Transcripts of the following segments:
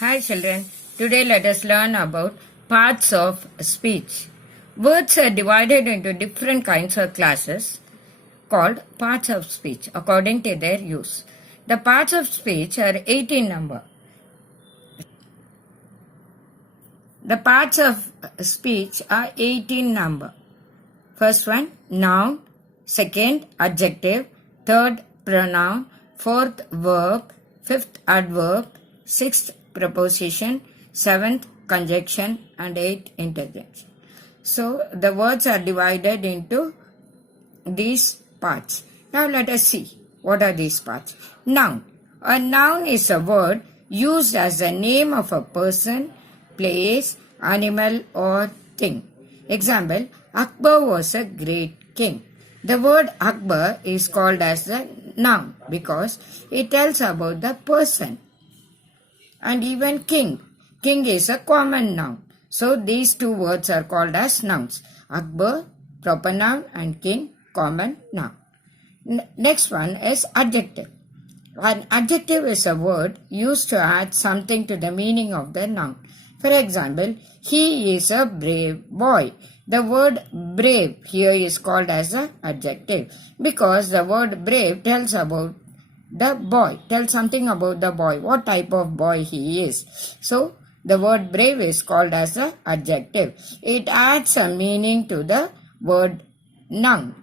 Hi children, today let us learn about parts of speech. Words are divided into different kinds of classes called parts of speech according to their use. The parts of speech are 18 number. The parts of speech are 18 number. First one, noun. Second, adjective. Third, pronoun. Fourth, verb. Fifth, adverb. Sixth, preposition. Seventh, conjunction. And eighth, interjection. So, the words are divided into these parts. Now, let us see what are these parts. Noun. A noun is a word used as the name of a person, place, animal or thing. Example, Akbar was a great king. The word Akbar is called as the noun because it tells about the person. And even king. King is a common noun. So these two words are called as nouns. Akbar, proper noun, and king, common noun. Next one is adjective. An adjective is a word used to add something to the meaning of the noun. For example, he is a brave boy. The word brave here is called as an adjective because the word brave tells about the boy, tells something about the boy, what type of boy he is. So, the word brave is called as an adjective. It adds a meaning to the word noun.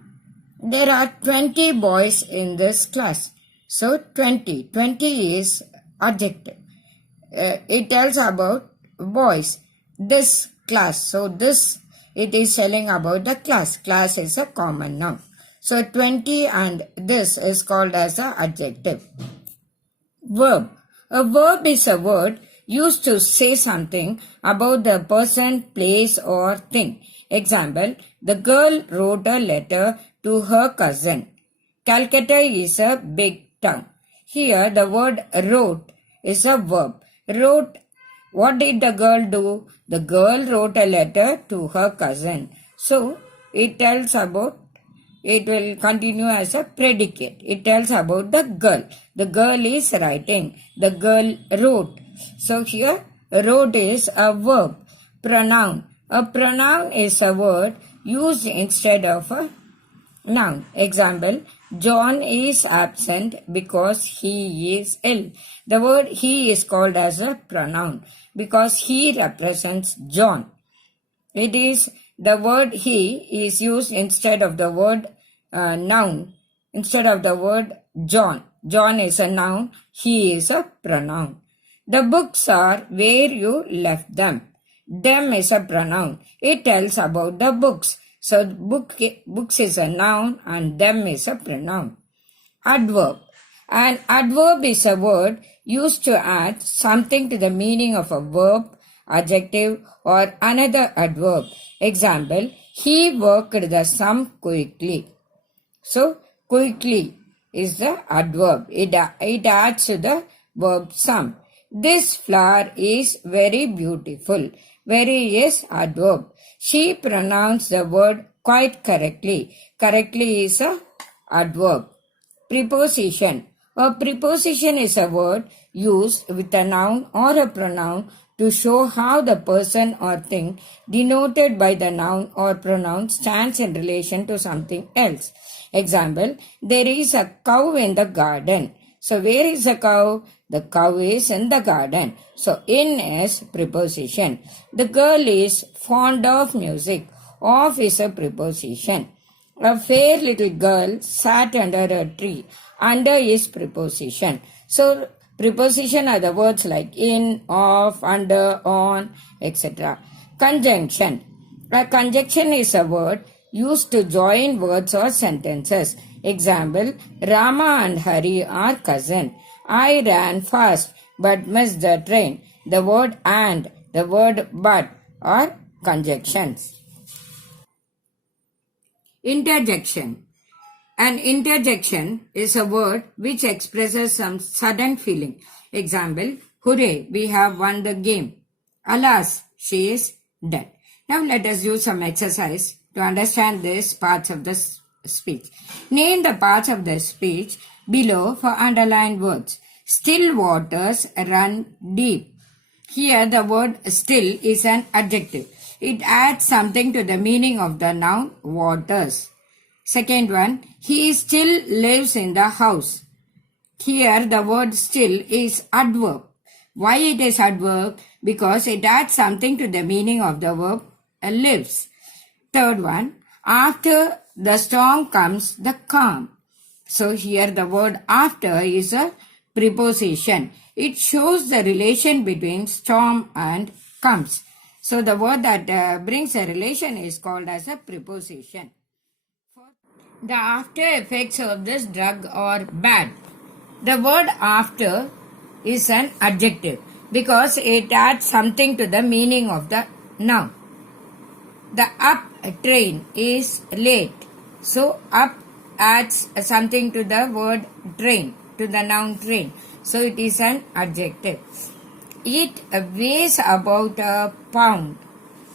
There are 20 boys in this class. So, 20 is adjective. It tells about boys. This class. So, this, it is telling about the class. Class is a common noun. So, 20 and this is called as an adjective. Verb. A verb is a word used to say something about the person, place or thing. Example, the girl wrote a letter to her cousin. Calcutta is a big town. Here the word wrote is a verb. Wrote, what did the girl do? The girl wrote a letter to her cousin. So, it tells about, it will continue as a predicate. It tells about the girl. The girl is writing. The girl wrote. So, here wrote is a verb. Pronoun. A pronoun is a word used instead of a noun. Example, John is absent because he is ill. The word he is called as a pronoun because he represents John. It is the word he is used instead of the word noun, instead of the word John. John is a noun, he is a pronoun. The books are where you left them. Them is a pronoun. It tells about the books. So, books is a noun and them is a pronoun. Adverb. An adverb is a word used to add something to the meaning of a verb, adjective or another adverb. Example, he worked the sum quickly. So, quickly is the adverb. It adds to the verb sum. This flower is very beautiful. Very is adverb. She pronounced the word quite correctly. Correctly is a adverb. Preposition. A preposition is a word used with a noun or a pronoun to show how the person or thing denoted by the noun or pronoun stands in relation to something else. Example, there is a cow in the garden. So, where is the cow? The cow is in the garden. So, in is preposition. The girl is fond of music. Of is a preposition. A fair little girl sat under a tree. Under is preposition. So, preposition are the words like in, of, under, on, etc. Conjunction. A conjunction is a word used to join words or sentences. Example, Rama and Hari are cousins. I ran fast but missed the train. The word and, the word but are conjunctions. Interjection. An interjection is a word which expresses some sudden feeling. Example, hooray, we have won the game. Alas, she is dead. Now let us do some exercise to understand these parts of the speech. Name the parts of the speech below for underlined words. Still waters run deep. Here the word still is an adjective. It adds something to the meaning of the noun waters. Second one, he still lives in the house. Here the word still is adverb. Why it is adverb? Because it adds something to the meaning of the verb lives. Third one, after the storm comes the calm. So here the word after is a preposition. It shows the relation between storm and comes. So the word that brings a relation is called as a preposition. The after effects of this drug are bad. The word after is an adjective because it adds something to the meaning of the noun. The up train is late. So up adds something to the word train, to the noun train. So it is an adjective. It weighs about a pound.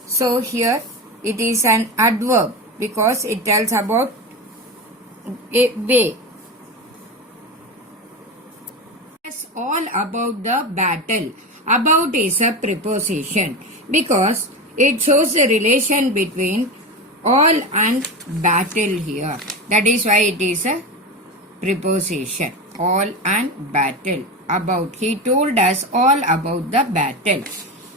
So here it is an adverb because it tells about a weigh. It's all about the battle. About is a preposition because it shows the relation between all and battle here. That is why it is a preposition. All and battle. About. He told us all about the battle.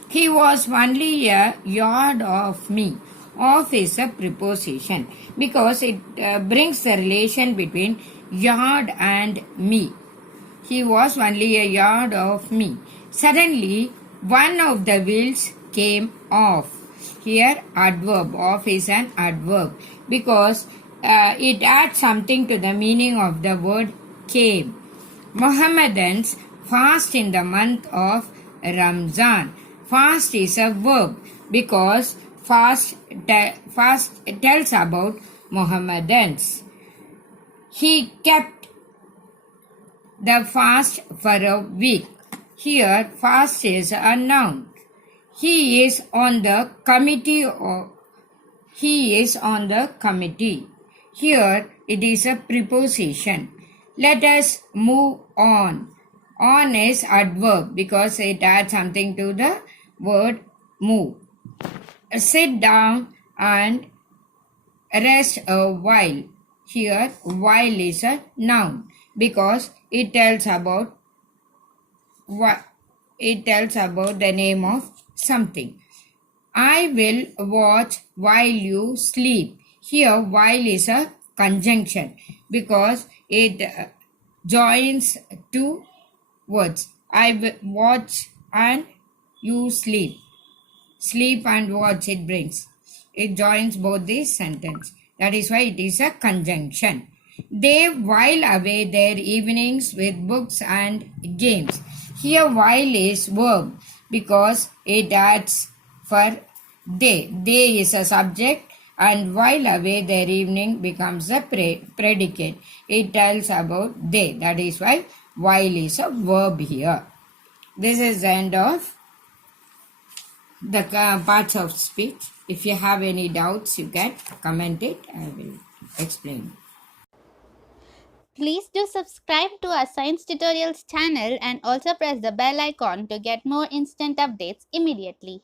He was only a yard off me. Off is a preposition because it brings the relation between yard and me. He was only a yard off me. Suddenly, one of the wheels came off. Here, adverb. Off is an adverb because it adds something to the meaning of the word came. Mohammedans fast in the month of Ramzan. Fast is a verb because fast tells about Mohammedans. He kept the fast for a week. Here, fast is a noun. He is on the committee. He is on the committee. Here, it is a preposition. Let us move on. On is adverb because it adds something to the word move. Sit down and rest a while. Here, while is a noun because it tells about the name of something. I will watch while you sleep. Here, while is a conjunction because it joins two words. I will watch and you sleep. Sleep and watch it brings. It joins both these sentences. That is why it is a conjunction. They while away their evenings with books and games. Here while is verb because it adds for they. They is a subject and while away their evening becomes a predicate. It tells about they. That is why while is a verb here. This is the end of the parts of speech. If you have any doubts, you can comment it. I will explain. Please do subscribe to our Science Tutorials channel and also press the bell icon to get more instant updates immediately.